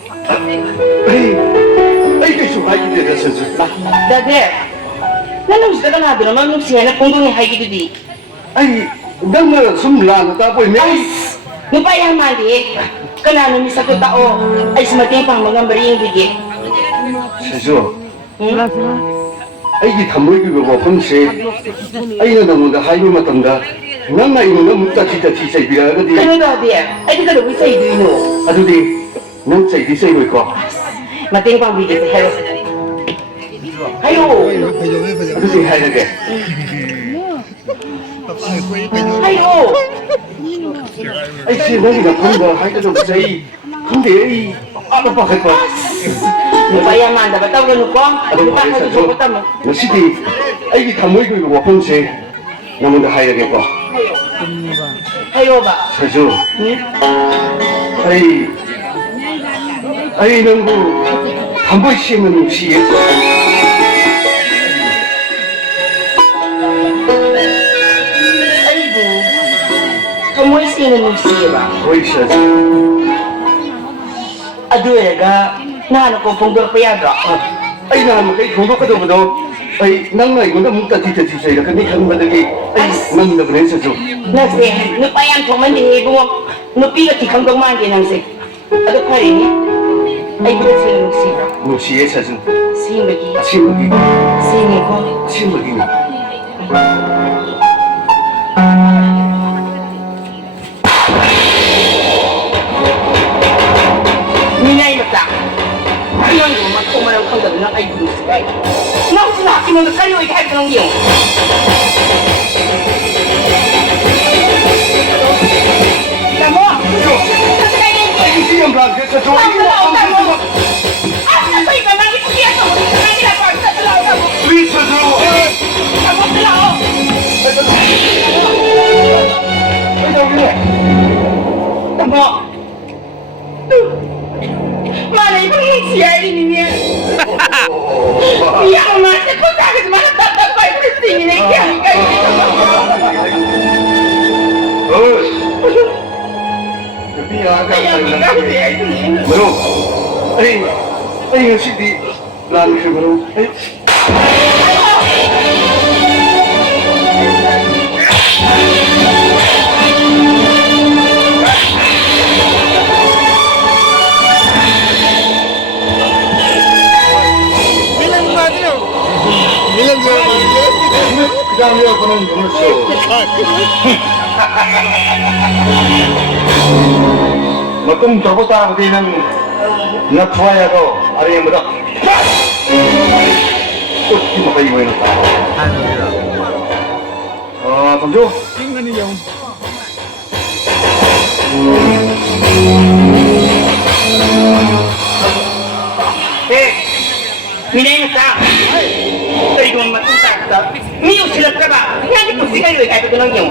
ay kay suhay kita sense Dade, nanong sa kanado naman nung siya na kung doon hay gitu di. ay dang sumla na tapoy may Nung pa yung mali, kanano ni sa tao ay sumating pang mga maring bigi. 세수 아이기 담보이기가 와폰세 아이는 너무나 하이미 맞단다 난나 이거 너무 따지다 지사이비라 어디 Ano dade? Ay di ka luwi sa iduino. 아두디 난 사이디 사이고 있고 Mating pang bigi sa hero. Hayo! 어떻게 해야 되게? 아이고 아이 지난이가 그런 거 하니까 좀 세이. 근데 이 아빠 할 거. lumayan dapat tahu kan kong ada 아니 kita harus jumpa tamu 시디 아이 다 모이고 이거 와폰세 나무도 하야겠고. ayo ba 사주. 아이 농구 한 번씩은 시에. aibu kamu isi ng siya ba 거의 시작. aduh ya ga na ko pungdor pa yaga 아이 나는 그이 공격하더라도 아이 낭나 이거가 묵다 뒤져 뒤져 근데 한 번들이 아이 만나 그래서 좀 nasi nupayan ko man di bungo nupi ka tikang gawman din ang sik aduh pa rin ay buta sila ng siya 무시에 사준 simagi 친구기 sini ko 친구기니 minay mata ayun mo magkumalang kang gabi ng ay buta nang sinaki mo na kayo ay kahit ng iyo Tamo! 아이 지금 봐 그래서 좀 위에서 Mana ibu yang siapa ini ni? Yang mana kau tak ke mana tak dapat berhenti ni yang kau. 뭐로? 아이 시디 나는 그 뭐로? 밀란 저 그다음에 그는 눈을 써. Matung terbuka di nang natwaya ko ari yang bedak. Uti mo kayo ngayon. Tunggu. 인간이 영 Minay mata. Dari dua mata tak. Miu sila keraba. Yang itu sih kayu kayu tu nang yung.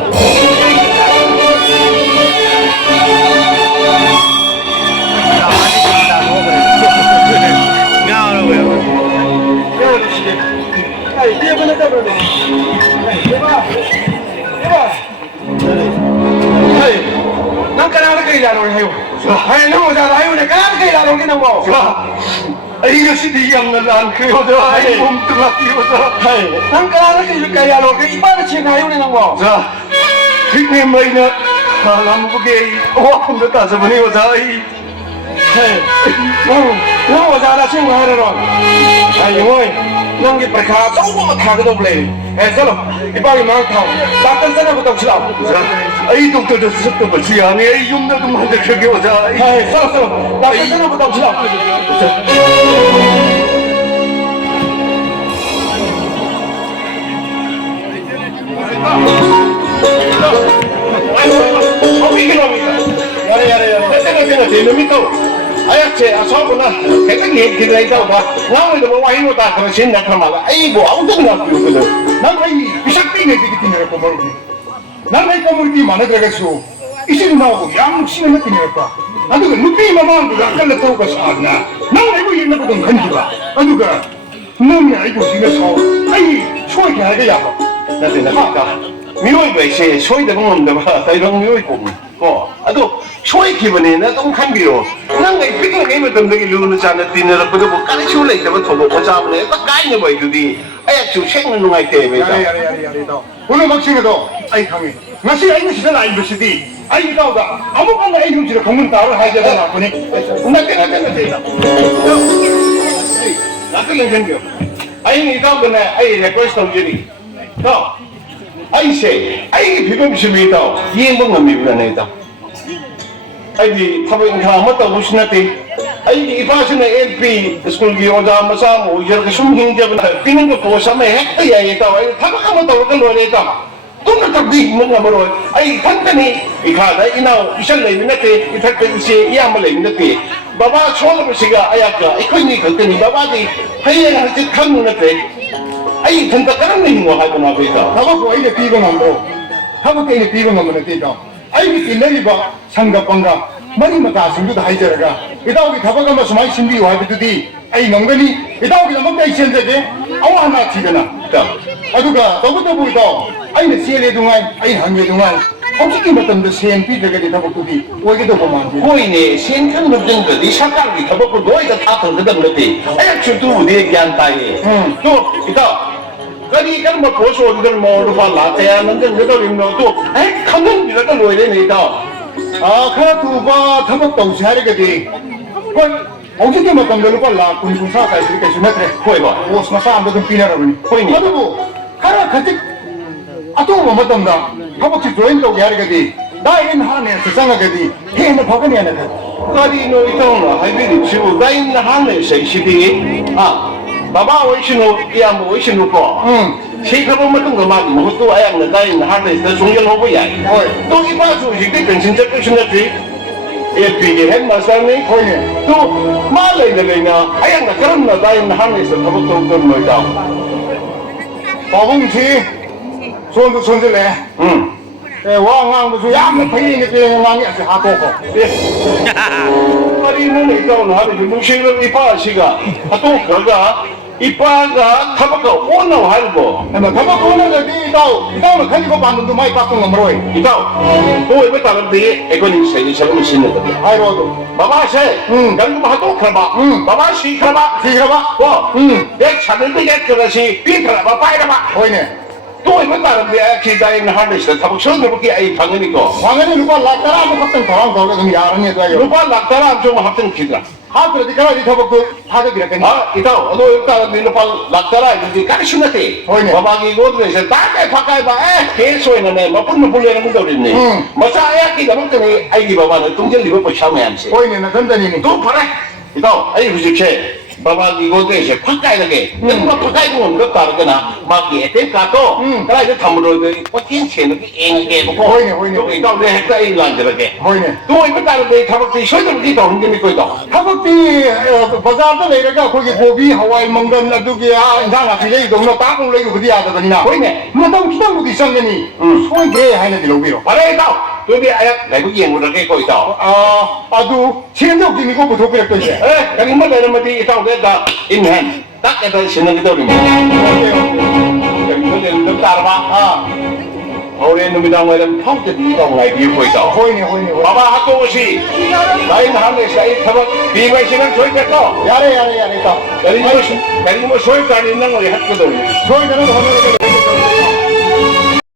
Nang kenal ke ilan orang hayu? Hai, nang udah hayu nak kenal ke ilan orang nang mau? Ayo si dia yang nalan ke udah hayu untuk lagi udah. Hai, nang kenal ke ilan orang ibarat cina hayu nang mau? Ini mainnya kalau pergi, wah kita tak sebenarnya udah. Hai, nang udah ada cina hayu orang. Ayo, nang kita perkara semua makan kita boleh. Kalau ibarat mana tahu, takkan sana betul siapa. Ay doktor da sık da başı yani ay yumda da manda kege o da. Hayır sağ sağ. Takkan sana betul siapa. Yare dinamit tau. Ayak ce asal pun lah. Kita ni kita itu apa? Nama itu bawa ini tak kena sih nak ramai. Ay bu, aku tak nak pergi tu. Nama ini bisa tinggal di kita ni apa baru ni. Nama ini komuniti mana kerja so. Isi rumah aku yang sini nak tinggal apa? Aduh kan, nupi mama aku dah kalau tahu kesana. Nama ibu ini nak bukan kan juga. Aduh kan, nama ibu sini so. Ay, cuy kaya ya. Nanti nak apa? 미워이 베이세 소이다 공원다 봐 다이랑 미워이 공원 아도 소이 기분이 나 좀 칸비요 난가 피팅 게임을 덤더기 루는 자는 디너를 보고 뭐 까리 쇼를 있다고 도로 오자면 딱 까이는 거 이두디 아야 주 생는 농아이 때문에 야래 오늘 막싱에도 아이 강이 마시 아이는 시절 아이도 시디 아이 나오다 아무거나 아이 흉지를 공문 따로 해야 되나 보니 나 때나 나도 생겨 아이 이거 그네 아이 레코스트 엄지리 또 아이 세 아이 비빔심이 또 이행봉 남미부라네 또 아이 타보 인카 맞다 무슨나티 ꯑꯩꯒꯤ ꯏꯄꯥꯁꯤꯅ LP ꯁ꯭ꯀꯨꯜꯒꯤ ꯑꯣꯖꯥ ꯃꯆꯥ ꯑꯃ ꯑꯣꯏꯖꯔꯒ ꯁꯨꯝ ꯍꯤꯡꯖꯕꯅ ꯄꯤꯅꯤꯡꯕ ꯄꯣꯁ ꯑꯃ ꯍꯦꯛꯇ ꯌꯥꯏꯌꯦ ꯏꯇꯥꯎ ꯑꯩ ꯊꯕꯛ ꯑꯃ ꯇꯧꯔꯒ ꯂꯣꯏꯔꯦ ꯏꯇꯥꯎ ꯇꯨꯡꯅ ꯇꯧꯗꯤ ꯍꯤꯡꯕ ꯉꯝꯃꯔꯣꯏ ꯑꯩ ꯏꯊꯟꯇꯅꯤ ꯏꯈꯥꯗ ꯏꯅꯥꯎ ꯏꯆꯟ ꯂꯩꯕ ꯅꯠꯇꯦ ꯏꯊꯛꯇ ꯏꯆꯦ ꯏꯌꯥꯝꯕ ꯂꯩꯕ ꯅꯠꯇꯦ ꯕꯕꯥ ꯁꯣꯜꯂꯕꯁꯤꯒ ꯑꯩꯍꯥꯛꯀ ꯑꯩꯈꯣꯏꯅꯤ ꯈꯛꯇꯅꯤ ꯕꯕꯥꯗꯤ ꯍꯌꯦꯡ ꯍꯪꯆꯤꯠ ꯈꯪꯕ ꯅꯠꯇ꯭ꯔꯦ ꯑꯩ ꯏꯊꯟꯇ ꯀꯔꯝꯅ ꯍꯤꯡꯉꯣ ꯍꯥꯏꯕꯅꯣ ꯑꯩꯈꯣꯏ ꯏꯇꯥꯎ ꯊꯕꯛꯄꯨ ꯑꯩꯅ ꯄꯤꯕ ꯉꯝꯕ꯭ꯔꯣ ꯊꯕꯛ ꯑꯩꯅ ꯄꯤꯕ ꯉꯝꯕ ꯅꯠꯇꯦ ꯏꯇꯥꯎ ꯑꯩꯒꯤ ꯇꯤꯟꯅꯔꯤꯕ ꯁꯪꯒ ꯄꯪꯒ ꯃꯔꯤ ꯃꯇꯥꯁꯤꯡꯗꯨꯗ ꯍꯥꯏꯖꯔꯒ ꯏꯇꯥꯎꯒꯤ ꯊꯕꯛ ꯑꯃ ꯁꯨꯃꯥꯏꯅ ꯁꯤꯟꯕꯤꯌꯨ ꯍꯥꯏꯕꯗꯨꯗꯤ ꯑꯩ ꯉꯝꯒꯅꯤ ꯏꯇꯥꯎꯒꯤꯗꯃꯛꯇ ꯑꯩ ꯆꯦꯟꯖꯒꯦ ꯑꯋꯥ ꯑꯅꯥ ꯊꯤꯗꯅ ꯏꯇꯥꯎ ꯑꯗꯨꯒ ꯇꯧꯕꯇꯕꯨ ꯏꯇꯥꯎ ꯑꯩꯅ ꯆꯦꯜꯂꯦꯗꯨꯉꯥꯏ ꯑꯩꯅ ꯍꯪꯉꯦꯗꯨꯉꯥꯏ ꯍꯧꯖꯤꯛꯀꯤ ꯃꯇꯝꯗ ꯁꯦꯟ ꯄꯤꯗ꯭ꯔꯒꯗꯤ ꯊꯕꯛꯇꯨꯗꯤ ꯑꯣꯏꯒꯗꯧꯕ ꯃꯥꯟꯗꯦ ꯍꯣꯏꯅꯦ ꯁꯦꯟ ꯈꯪꯕꯗꯪꯗꯗꯤ ꯁꯔꯀꯥꯔꯒꯤ ꯊꯕꯛꯄꯨ ꯂꯣꯏꯅ ꯊꯥꯊꯔꯒꯗꯕ ꯅꯠꯇꯦ ꯑꯩꯍꯥꯛꯁꯨ ꯑꯗꯨꯕꯨꯗꯤ ꯒ꯭ꯌꯥꯟ ꯇꯥꯏꯌꯦ ꯇꯣ ꯏꯇꯥꯎ ꯀꯔꯤ ꯀꯔꯝꯕ ꯄꯣꯁ ꯑꯣꯏꯒꯗꯕꯅꯣ ꯂꯨꯄꯥ ꯂꯥꯈ ꯀꯌꯥ ꯅꯝꯖꯟꯒꯗꯧꯔꯤꯕꯅꯣ ꯇꯣ ꯍꯦꯛ ꯈꯪꯍꯟꯕꯤꯔꯒ ꯂꯣꯏꯔꯦꯅꯦ ꯏꯇꯥꯎ ꯈꯔ ꯊꯨꯕ ꯊꯕꯛ ꯇꯧꯁꯤ ꯍꯥꯏꯔꯒꯗꯤ ꯍꯣꯏ ꯍꯧꯖꯤꯛꯀꯤ ꯃꯇꯝꯗ ꯂꯨꯄꯥ ꯂꯥꯈ ꯀꯨꯟ ꯀꯨꯟꯊ꯭ꯔꯥ ꯀꯥꯏꯁꯤꯗꯤ ꯀꯩꯁꯨ ꯅꯠꯇ꯭ꯔꯦ ꯍꯣꯏ ꯍꯣꯏ ꯄꯣꯁ ꯃꯆꯥ ꯑꯃꯗ ꯑꯗꯨꯝ ꯄꯤꯅꯔꯕꯅꯤ ꯍꯣꯏꯅꯦ. ꯑꯗꯨꯕꯨ ꯈꯔ ꯈꯖꯤꯛ ꯑꯇꯣꯞꯄ ꯃꯇꯝꯗ ꯊꯕꯛꯁꯤ ꯖꯣꯏꯟ ꯇꯧꯒꯦ ꯍꯥꯏꯔꯒꯗꯤ ꯗꯥꯏꯔꯦꯛ ꯅꯍꯥꯟꯅꯦꯁ ꯆꯪꯉꯒꯗꯤ ꯍꯦꯟꯅ ꯐꯒꯅꯦꯅ ꯈꯜꯂꯤ ꯀꯔꯤꯅꯣ ꯏꯇꯥꯎꯅ ꯍꯥꯏꯕꯤꯔꯤꯕꯁꯤꯕꯨ ꯗꯥꯏꯟ ꯅꯍꯥꯟ ꯂꯩꯁꯤꯗꯤ ꯕꯕꯥ ꯑꯣꯏꯁꯅꯨ ꯏꯌꯥꯝꯕ ꯑꯣꯏꯁꯅꯨꯀꯣ ꯁꯤꯈ꯭ꯔꯕ ꯃꯇꯨꯡꯗ ꯃꯥꯒꯤ ꯃꯍꯨꯠꯇꯨ ꯑꯌꯥꯝꯅ ꯗꯥꯏꯟ ꯅꯍꯥꯟ ꯂꯩꯁꯤꯗ ꯆꯣꯡꯖꯜꯍꯧꯕ ꯌꯥꯏ ꯍꯣꯏ. ꯇꯣ ꯏꯄꯥꯁꯨ ꯍꯧꯖꯤꯛꯇꯤ ꯄꯦꯟꯁꯤꯟ ꯆꯠꯄꯁꯨ ꯅꯠꯇ꯭ꯔꯤ LPꯒꯤ ꯍꯦꯗ ꯃꯥꯁꯇꯔꯅꯤ ꯍꯣꯏꯅꯦ. ꯇꯣ ꯃꯥ ꯂꯩꯅ ꯂꯩꯅ ꯑꯌꯥꯝꯅ ꯀꯔꯝꯅ ꯗꯥꯏꯟ ꯅꯍꯥꯟ ꯂꯩꯁꯤꯗ ꯊꯕꯛ ꯇꯧꯒꯗꯕꯅꯣ ꯏꯇꯥꯎ ꯄꯥꯕꯨꯡꯁꯤ ꯁꯣꯟꯁꯨ ꯁꯣꯟꯖꯜꯂꯛꯑꯦ ꯋꯥ ꯉꯥꯡꯕꯁꯨ ꯌꯥꯝꯅ ꯐꯩꯅ ꯄꯦꯅ ꯉꯥꯡꯉꯤ ꯑꯁꯤ ꯍꯥꯠꯇꯣꯛꯈꯣ ꯀꯔꯤꯅꯣꯅꯦ ꯏꯇꯥꯎꯅ ꯍꯥꯏꯔꯤꯁꯤ ꯅꯨꯡꯁꯤꯔꯕ ꯏꯄꯥ ꯑꯁꯤꯒ ꯍꯥꯠꯇꯣꯛꯈ꯭ꯔꯒ ꯏꯄꯥꯒ ꯊꯕꯛꯀ ꯑꯣꯟꯅꯧ ꯍꯥꯏꯔꯤꯕꯣ ꯊꯕꯛ ꯑꯣꯟꯅꯒꯗꯤ ꯏꯇꯥꯎꯅ ꯈꯜꯂꯤꯕ ꯄꯥꯟꯗꯝꯗꯨ ꯃꯥꯏ ꯄꯥꯛꯄ ꯉꯝꯃꯔꯣꯏ ꯏꯇꯥꯎ ꯑꯣꯏꯕ ꯇꯥꯔꯗꯤ ꯑꯩꯈꯣꯏꯅꯤ ꯁꯖꯦꯁꯟ ꯑꯃ ꯁꯤꯖꯤꯟꯅꯒꯗꯕ ꯍꯥꯏꯔꯣ ꯑꯗꯨ ꯕꯕꯥꯁꯦ ꯀꯔꯤꯒꯨꯝꯕ ꯍꯥꯠꯇꯣꯛꯈ꯭ꯔꯕ ꯕꯕꯥ ꯁꯤꯈ꯭ꯔꯕ ꯁꯤꯈ꯭ꯔꯕ ꯀꯣ ꯗꯦꯠ ꯁꯥꯔꯇꯤꯐꯤꯀꯦꯠ ꯑꯁꯤ ꯄꯤꯈ꯭ꯔꯕ ꯄꯥꯏꯔꯕ ꯍꯣꯏꯅꯦ ꯑꯣꯏꯕ ꯇꯥꯔꯗꯤ ꯑꯩ ꯅꯍꯥꯟꯗꯩꯁꯤꯗ ꯊꯕꯛ ꯁꯣꯏꯗꯕꯒꯤ ꯑꯩ ꯐꯪꯒꯅꯤꯀꯣ ꯐꯪꯒꯅꯤ ꯂꯨꯄꯥ ꯂꯥꯈ 10 ꯑꯃꯈꯛꯇꯪ ꯊꯧꯔꯥꯡ ꯇꯧꯔꯒ ꯑꯗꯨꯝ ꯌꯥꯔꯅꯤ ꯑꯗꯨꯋꯥꯏ ꯂꯨꯄꯥ ꯂꯥꯈ 10 ꯑꯃꯁꯨ ꯑꯃꯨꯛ ꯍꯥꯞꯆꯤꯟꯈꯤꯗ꯭ꯔꯥ ꯍꯥꯞꯇ꯭ꯔꯗꯤ ꯀꯔꯥꯏꯗꯤ ꯊꯕꯛꯇꯨ ꯊꯥꯗꯕꯤꯔꯛꯀꯅꯤ ꯏꯇꯥꯎ ꯑꯗꯨ ꯑꯣꯏꯕ ꯇꯥꯔꯗꯤ ꯂꯨꯄꯥ ꯂꯥꯈ 10 ꯍꯥꯏꯗꯨꯗꯤ ꯀꯔꯤꯁꯨ ꯅꯠꯇꯦ ꯍꯣꯏꯅꯦ. ꯕꯕꯥꯒꯤ ꯒꯣꯗ꯭ꯔꯦꯖꯁꯦ ꯇꯥꯀꯥꯏ ꯐꯥꯀꯥꯏꯕ ꯀꯦꯁ ꯑꯣꯏꯅꯅꯦ ꯃꯄꯨꯟ ꯃꯄꯨꯟ ꯂꯩꯔꯝꯒꯗꯧꯔꯤꯕꯅꯤ ꯃꯆꯥ ꯑꯌꯥꯛꯀꯤꯗꯃꯛꯇꯅꯤ ꯑꯩꯒꯤ ꯕꯕꯥꯅ ꯇꯨꯡꯁꯤꯜꯂꯤꯕ ꯄꯩꯁꯥ ꯃꯌꯥꯝꯁꯦ ꯍꯣꯏꯅꯦ ꯅꯊꯟꯇꯅꯤꯅꯦ ꯇꯨ ꯐꯔꯦ ꯏꯇꯥꯎ ꯑꯩ ꯍꯧꯖꯤꯛꯁꯦ ꯕꯕꯥꯒꯤ ꯒꯣꯗ꯭ꯔꯦꯖꯁꯦ ꯐꯛꯀꯥꯏꯔꯒꯦ ꯑꯗꯨꯒ ꯐꯛꯀꯥꯏꯕ ꯉꯝꯗ ꯇꯥꯔꯒꯅ ꯃꯥꯒꯤ ꯑꯦꯇꯦꯝ ꯀꯥꯔꯗꯇꯣ ꯀꯗꯥꯏꯗ ꯊꯝꯃꯔꯣꯏꯗꯣ ꯀꯣꯏꯆꯦꯟ ꯆꯦꯟꯂꯒ ꯌꯦꯡꯒꯦꯕꯀꯣ ꯍꯣꯏꯅꯦ, ꯍꯣꯏꯅꯦ. ꯑꯗꯨꯒ ꯏꯇꯥꯎꯗ ꯍꯦꯛꯇ ꯑꯩ ꯂꯥꯟꯖꯔꯒꯦ ꯍꯣꯏꯅꯦ. ꯇꯨ ꯑꯣꯏꯕ ꯇꯥꯔꯗꯤ ꯊꯕꯛꯇꯤ ꯁꯣꯏꯗꯅꯃꯛꯀꯤ ꯇꯧꯍꯟꯒꯅꯤꯀꯣ ꯏꯇꯥꯎ ꯊꯕꯛꯇꯤ ꯕꯖꯥꯔꯗ ꯂꯩꯔꯒ ꯑꯩꯈꯣꯏꯒꯤ ꯀꯣꯕꯤ ꯍꯋꯥꯏ ꯃꯪꯒꯜ ꯑꯗꯨꯒꯤ ꯏꯟꯖꯥꯡ ꯅꯥꯄꯤ ꯂꯩꯗꯧꯅ ꯄꯥꯛꯅ ꯂꯩꯔꯨꯕꯗꯤ ꯌꯥꯗꯕꯅꯤꯅ ꯍꯣꯏꯅꯦ. ꯃꯇꯝ ꯈꯤꯇꯪꯕꯨꯗꯤ ꯆꯪꯒꯅꯤ ꯁꯣꯏꯗ꯭ꯔꯦ ꯍꯥꯏꯅꯗꯤ ꯂꯧꯕꯤꯔꯣ ꯐꯔꯦ ꯏꯇꯥꯎ ꯑꯗꯨꯗꯤ ꯑꯩꯍꯥꯛ ꯂꯥꯏꯕꯛ ꯌꯦꯡꯉꯨꯔꯒꯦꯀꯣ ꯏꯇꯥꯎ ꯑꯗꯨ ꯁꯦꯟꯖꯧꯗꯤꯅꯤꯀꯣ ꯄꯨꯊꯣꯛꯄꯤꯔꯛꯇꯣꯏꯁꯦ ꯀꯔꯤꯒꯨꯝꯕ ꯂꯩꯔꯝꯃꯗꯤ ꯏꯇꯥꯎꯗ ꯏꯟ ꯍꯦꯟ ꯇꯛ ꯑꯦꯗ ꯁꯤꯟꯅꯒꯗꯧꯔꯤꯕꯅꯤ ꯀꯔꯤꯒꯨꯝꯕ ꯂꯩꯔꯝꯗꯕ ꯇꯥꯔꯕ ꯍꯣꯔꯦꯟ ꯅꯨꯃꯤꯗꯥꯡ ꯋꯥꯏꯔꯝ ꯐꯥꯎꯗꯗꯤ ꯏꯇꯥꯎ ꯉꯥꯏꯕꯤꯌꯨꯀꯣ ꯏꯇꯥꯎ ꯍꯣꯏꯅꯦ ꯍꯣꯏꯅꯦ ꯍꯣꯏ ꯕꯕꯥ ꯍꯥꯠꯇꯣꯛꯑꯁꯤ ꯂꯥꯏꯟ ꯅꯍꯥꯟꯗꯩꯁꯤꯗ ꯑꯩ ꯊꯕꯛ ꯄꯤꯕ ꯍꯥꯏꯁꯤ ꯅꯪ ꯁꯣꯏꯗ꯭ꯔꯦꯀꯣ ꯌꯥꯔꯦ ꯌꯥꯔꯦ ꯌꯥꯔꯦ ꯏꯇꯥꯎ ꯀꯔꯤꯒꯨꯝꯕ ꯁꯣꯏꯕ ꯇꯥꯔꯗꯤ ꯅꯪ ꯑꯣꯏ ꯍꯥꯠꯀꯗꯧꯔꯤꯕꯅꯤ ꯁꯣꯏꯗꯅꯕ ꯍꯣꯠꯅꯔꯒ